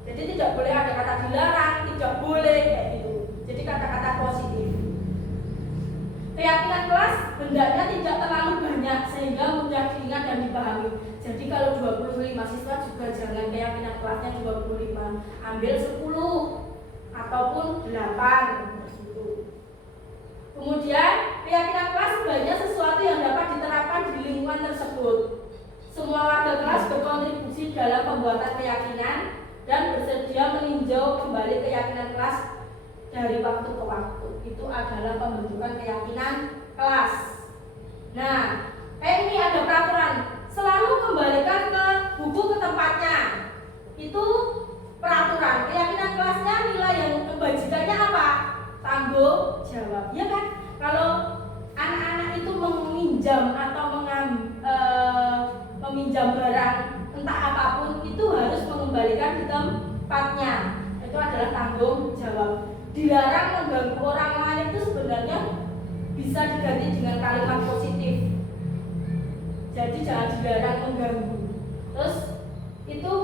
Jadi tidak boleh ada kata dilarang, tidak boleh kayak gitu. Jadi kata-kata positif. Keyakinan kelas hendaknya tidak terlalu banyak sehingga mudah diingat dan dipahami. Jadi kalau 25 siswa juga jangan keyakinan kelasnya 25, ambil 10 ataupun 8 gitu. Kemudian keyakinan kelas sebenarnya sesuatu yang dapat diterapkan di lingkungan tersebut. Semua warga kelas berkontribusi dalam pembuatan keyakinan dan bersedia meninjau kembali keyakinan kelas dari waktu ke waktu. Itu adalah pembentukan keyakinan kelas. Nah, ini ada peraturan. Selalu kembalikan ke buku ke tempatnya. Itu peraturan. Keyakinan kelasnya nilai yang kebajikannya apa? Tanggung jawab. Ya kan? Kalau anak-anak itu meminjam atau meminjam barang entah apapun, itu harus mengembalikan di tempatnya. Itu adalah tanggung jawab. Dilarang mengganggu orang lain itu sebenarnya bisa diganti dengan kalimat positif. Jadi jangan dilarang mengganggu. Terus itu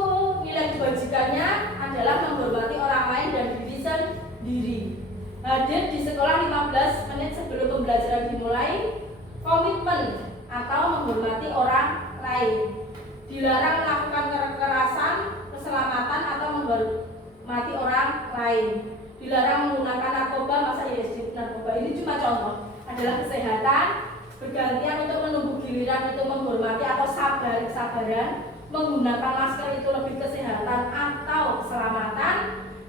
nilai kebajikannya adalah menghormati orang lain dan diri sendiri. Hadir di sekolah 15 menit sebelum pembelajaran dimulai. Komitmen atau menghormati orang lain. Dilarang melakukan kekerasan, keselamatan atau menghormati orang lain. Dilarang menggunakan narkoba, masa ya narkoba ini cuma contoh, adalah kesehatan, bergantian untuk menunggu giliran itu menghormati atau kesabaran, menggunakan masker itu lebih kesehatan atau keselamatan,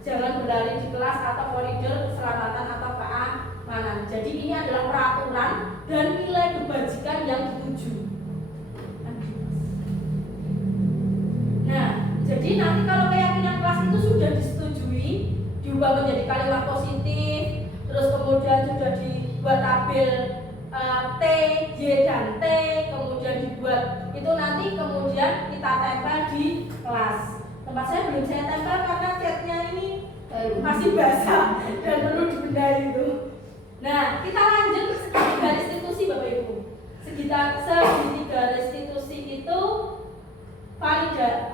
jangan berlari di kelas atau koridor keselamatan atau keamanan. Jadi ini adalah peraturan dan nilai kebajikan yang dituju. Nah, jadi nanti kalau keyakinan kelas itu sudah disetujui, diubah menjadi kalimat positif, terus kemudian sudah dibuat tabel T, Y, dan T, kemudian dibuat itu nanti kemudian kita tempel di kelas. Tempat saya belum saya tempel karena catnya ini masih basah dan perlu dibenahi itu. Nah, kita lanjut dari institusi Bapak Ibu. segitiga restitusi itu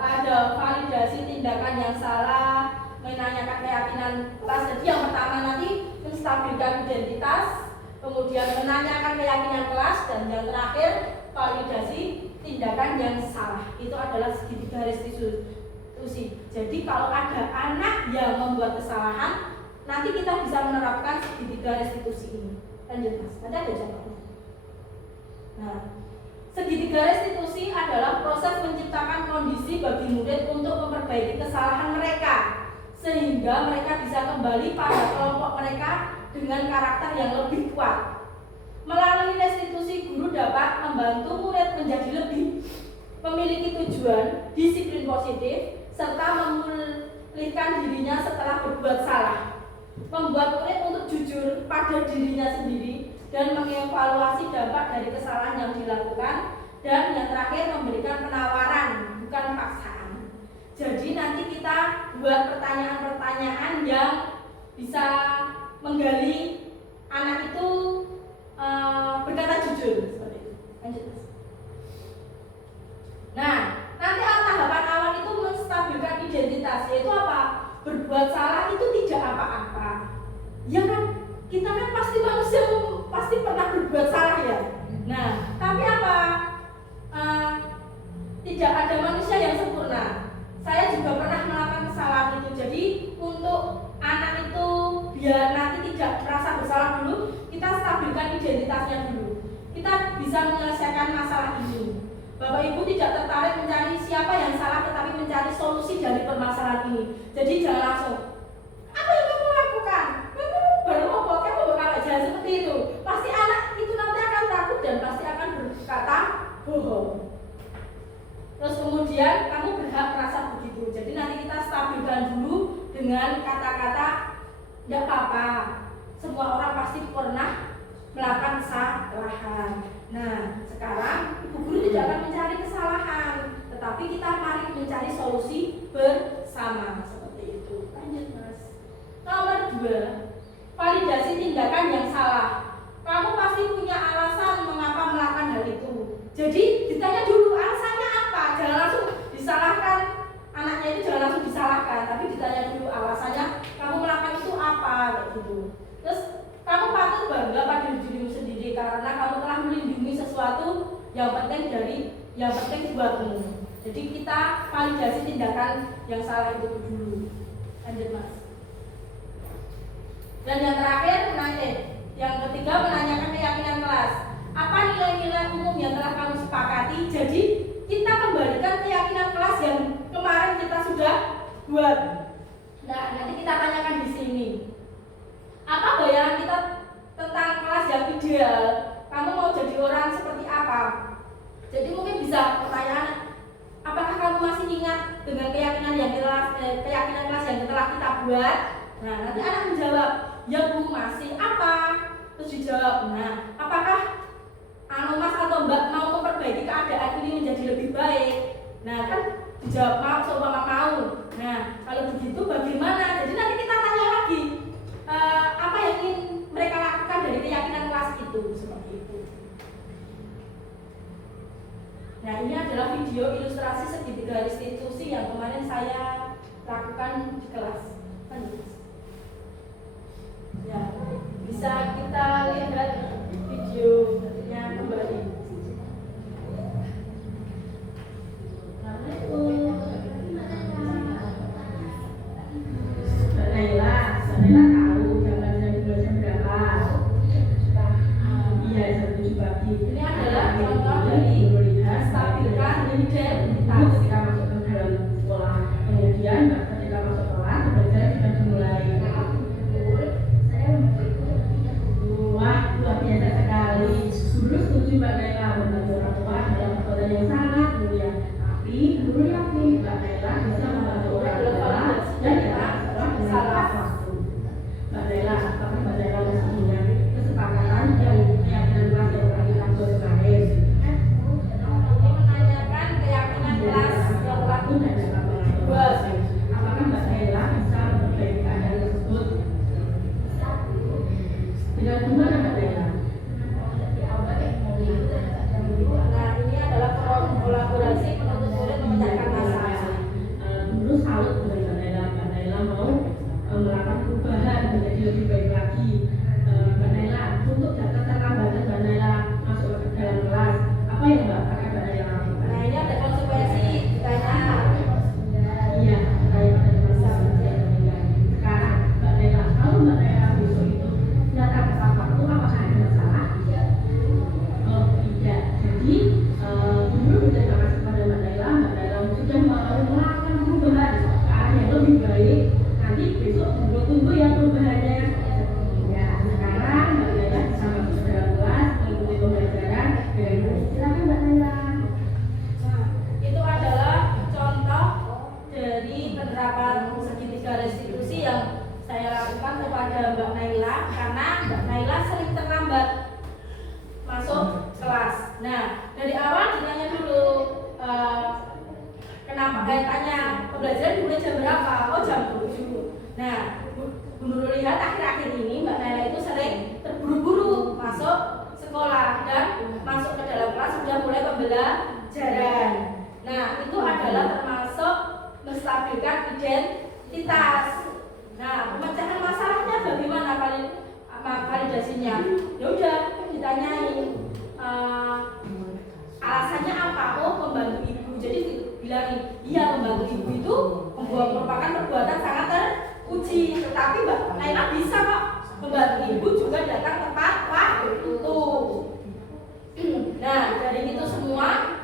ada validasi tindakan yang salah, menanyakan keyakinan kelas. Jadi yang pertama nanti menstabilkan identitas, kemudian menanyakan keyakinan kelas, dan yang terakhir validasi tindakan yang salah. Itu adalah segitiga restitusi. Jadi kalau ada anak yang membuat kesalahan, nanti kita bisa menerapkan segitiga restitusi ini. Lanjut Mas, nanti ada jawabannya. Nah, segitiga restitusi adalah proses menciptakan kondisi bagi murid untuk memperbaiki kesalahan mereka, sehingga mereka bisa kembali pada kelompok mereka dengan karakter yang lebih kuat. Melalui restitusi, guru dapat membantu murid menjadi lebih memiliki tujuan, disiplin positif, serta memulihkan dirinya setelah berbuat salah. Membuat murid untuk jujur pada dirinya sendiri dan mengevaluasi dampak dari kesalahan yang dilakukan, dan yang terakhir memberikan penawaran, bukan paksaan. Jadi nanti kita buat pertanyaan-pertanyaan yang bisa menggali anak itu berkata jujur seperti itu. Lanjut Mas. Nah, nanti tahapan awal itu menstabilkan identitas, yaitu apa? Berbuat salah itu tidak apa-apa. Ya kan? Kita kan pasti manusia, pasti pernah berbuat salah ya. Nah, tapi apa? Tidak ada manusia yang sempurna. Saya juga pernah melakukan kesalahan itu. Jadi untuk anak itu biar nanti tidak merasa bersalah dulu, kita stabilkan identitasnya dulu. Kita bisa menyelesaikan masalah ini. Bapak Ibu tidak tertarik mencari siapa yang salah, tetapi mencari solusi dari permasalahan ini. Jadi jangan langsung, apa yang kamu lakukan? Kamu baru mau buat, kamu bakal jangan seperti itu. Pasti anak itu nanti akan takut dan pasti akan berkata bohong. Terus kemudian kamu berhak merasa begitu. Jadi nanti kita stabilkan dulu dengan kata-kata tidak apa-apa. Semua orang pasti pernah melakukan kesalahan. Nah, sekarang ibu guru tidak akan mencari kesalahan, tetapi kita mari mencari solusi bersama seperti itu. Lanjut Mas. Nomor 2, validasi tindakan yang salah. Kamu pasti punya alasan mengapa melakukan hal itu. Jadi ditanya dulu alasannya apa. Jangan langsung disalahkan anaknya itu, jangan langsung disalahkan, tapi ditanya dulu alasannya kamu melakukan itu apa, kayak gitu. Terus kamu patut bangga pada dirimu sendiri karena kamu telah melindungi sesuatu yang penting buatmu. Jadi kita validasi tindakan yang salah itu dulu. Lanjut Mas. Dan yang terakhir yang ketiga menanyakan keyakinan kelas. Apa nilai-nilai umum yang telah kamu sepakati? Jadi kita kembalikan keyakinan kelas yang kemarin kita sudah buat. Nah, nanti kita tanyakan di sini. Apa bayangan kita tentang kelas yang ideal? Kamu mau jadi orang seperti apa? Jadi mungkin bisa pertanyaan, apakah kamu masih ingat dengan keyakinan kelas yang telah kita buat? Nah, nanti anak menjawab, ya Bu, masih apa? Terus dijawab, nah, apakah Mas atau Mbak mau memperbaiki keadaan ini menjadi lebih baik? Nah, kan dijawab mau, seumpama mau. Nah, kalau begitu bagaimana? Jadi nanti kita tanya lagi, apa yang ingin mereka lakukan dari keyakinan kelas itu, seperti itu. Nah, ini adalah video ilustrasi segitiga restitusi yang kemarin saya lakukan di kelas. Ya, bisa kita lihat videonya kembali. Saudara tahu jam berapa? Iya, jam 7 pagi. Ini adalah contoh dari menstabilkan identitas ketika masuk ke dalam sekolah. Kemudian ketika masuk kelas belajar sudah dimulai. berapa? Oh jam 7. Nah, Bu Nurul lihat akhir-akhir ini Mbak Naila itu sering terburu-buru masuk sekolah dan masuk ke dalam kelas sudah mulai pembelajaran. Nah, itu adalah termasuk menstabilkan identitas. Nah, pemecahan masalahnya bagaimana validasinya? Ya udah ditanyain alasannya apa? Oh, membantu ibu. Jadi bilangin, iya membantu ibu itu merupakan perbuatan sangat teruji. Tetapi Mbak Naila bisa kok membantu ibu juga datang tepat waktu. Nah, dari itu semua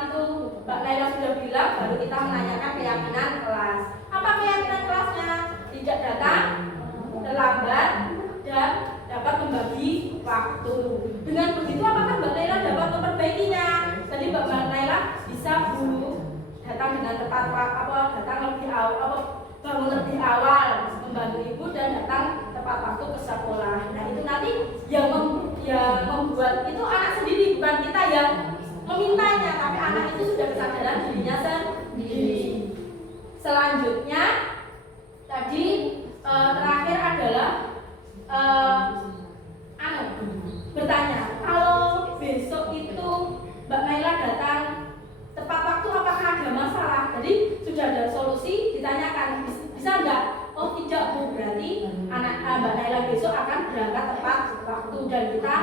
itu Mbak Naila sudah bilang, baru kita menanyakan keyakinan kelas. Apa keyakinan kelasnya? Tidak datang terlambat dan dapat membagi waktu. Dengan begitu apakah Mbak Naila dapat memperbaikinya? Tadi Mbak Naila bisa datang dengan tepat datang lebih awal, bangun lebih awal membantu ibu dan datang tepat waktu ke sekolah. Nah itu nanti yang membuat itu anak sendiri, bukan kita yang memintanya, tapi anak itu sudah kesadaran dirinya sendiri. Selanjutnya tadi terakhir adalah bertanya, kalau besok itu Mbak Naila datang tepat waktu apakah ada masalah? Jadi sudah ada solusi, ditanyakan bisa enggak? Oh tidak Bu, berarti Mbak Naila besok akan berangkat tepat waktu dan kita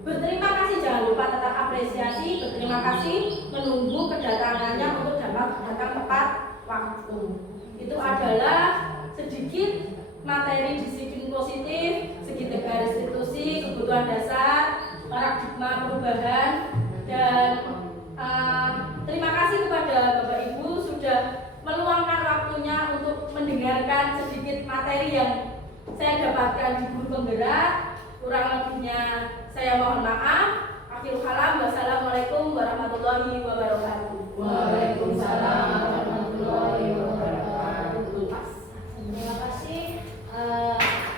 berterima kasih, jangan lupa tetap apresiasi, berterima kasih menunggu kedatangannya untuk dapat datang tepat waktu. Itu adalah sedikit materi disiplin positif, segitiga restitusi, kebutuhan dasar, paradigma perubahan, dan terima kasih kepada Bapak Ibu sudah meluangkan waktunya untuk mendengarkan sedikit materi yang saya dapatkan di guru penggerak. Kurang lebihnya saya mohon maaf. Akhirul kalam, wassalamualaikum warahmatullahi wabarakatuh. Waalaikumsalam warahmatullahi wabarakatuh. Terima kasih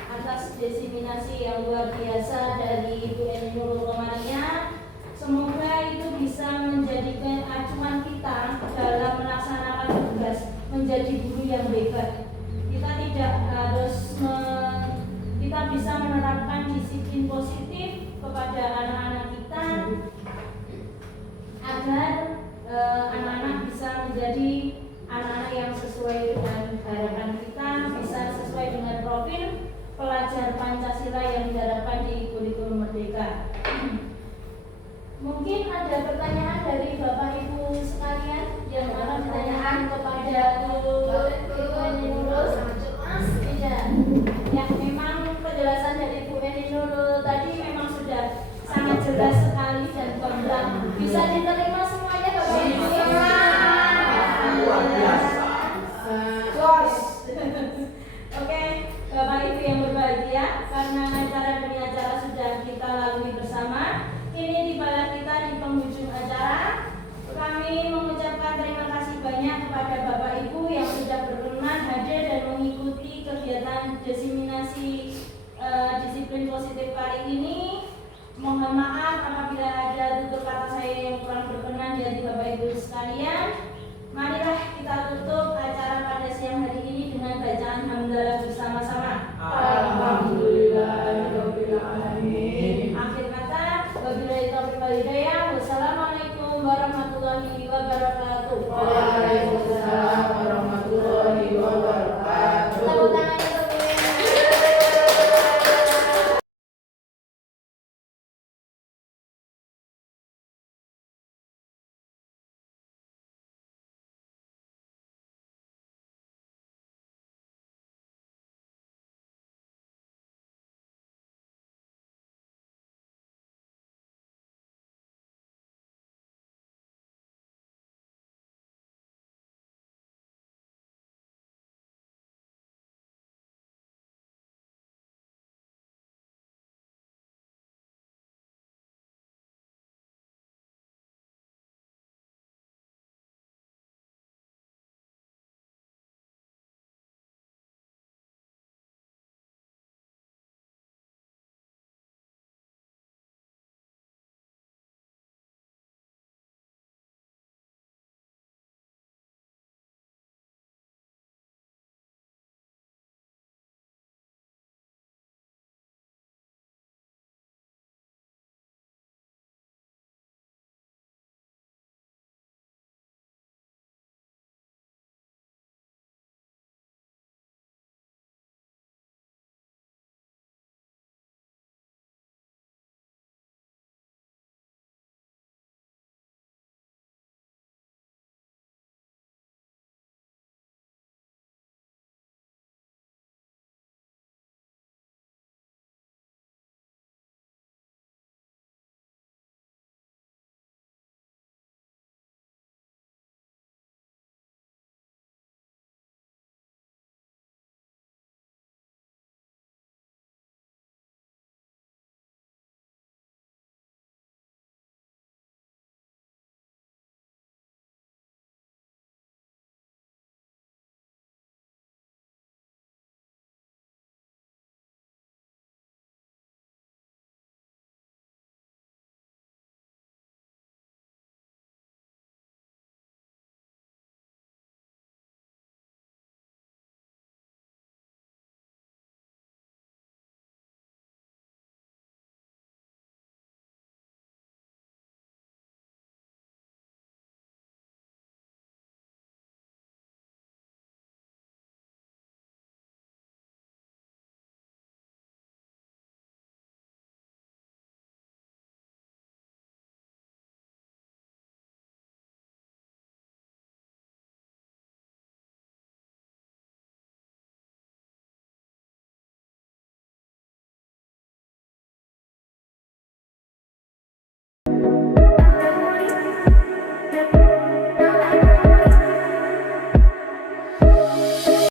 atas diseminasi yang luar biasa dari Ibu Eni Nurul Komariah. Semoga itu bisa menjadikan acuan kita dalam melaksanakan tugas menjadi guru yang hebat. Kita tidak harus kita bisa menerapkan disiplin positif kepada anak-anak kita agar anak-anak bisa menjadi anak-anak yang sesuai dengan harapan kita, bisa sesuai dengan profil pelajar Pancasila yang diharapkan di kurikulum Merdeka. Mungkin ada pertanyaan dari Bapak Ibu sekalian yang ada pertanyaan kepada Ibu Eni Nurul. Tidak. Yang memang penjelasan dari Bu Eni Nurul tadi memang sudah sangat jelas sekali dan gamblang. Bisa diterima semuanya Bapak Ibu? Luar biasa. Oke, Bapak Ibu yang berbahagia, karena acara demi acara sudah kita lalui bersama. Ini tibalah kita di penghujung acara. Kami mengucapkan terima kasih banyak kepada Bapak Ibu yang sudah berkenan hadir dan mengikuti kegiatan diseminasi disiplin positif kali ini. Mohon maaf apabila ada tutur kata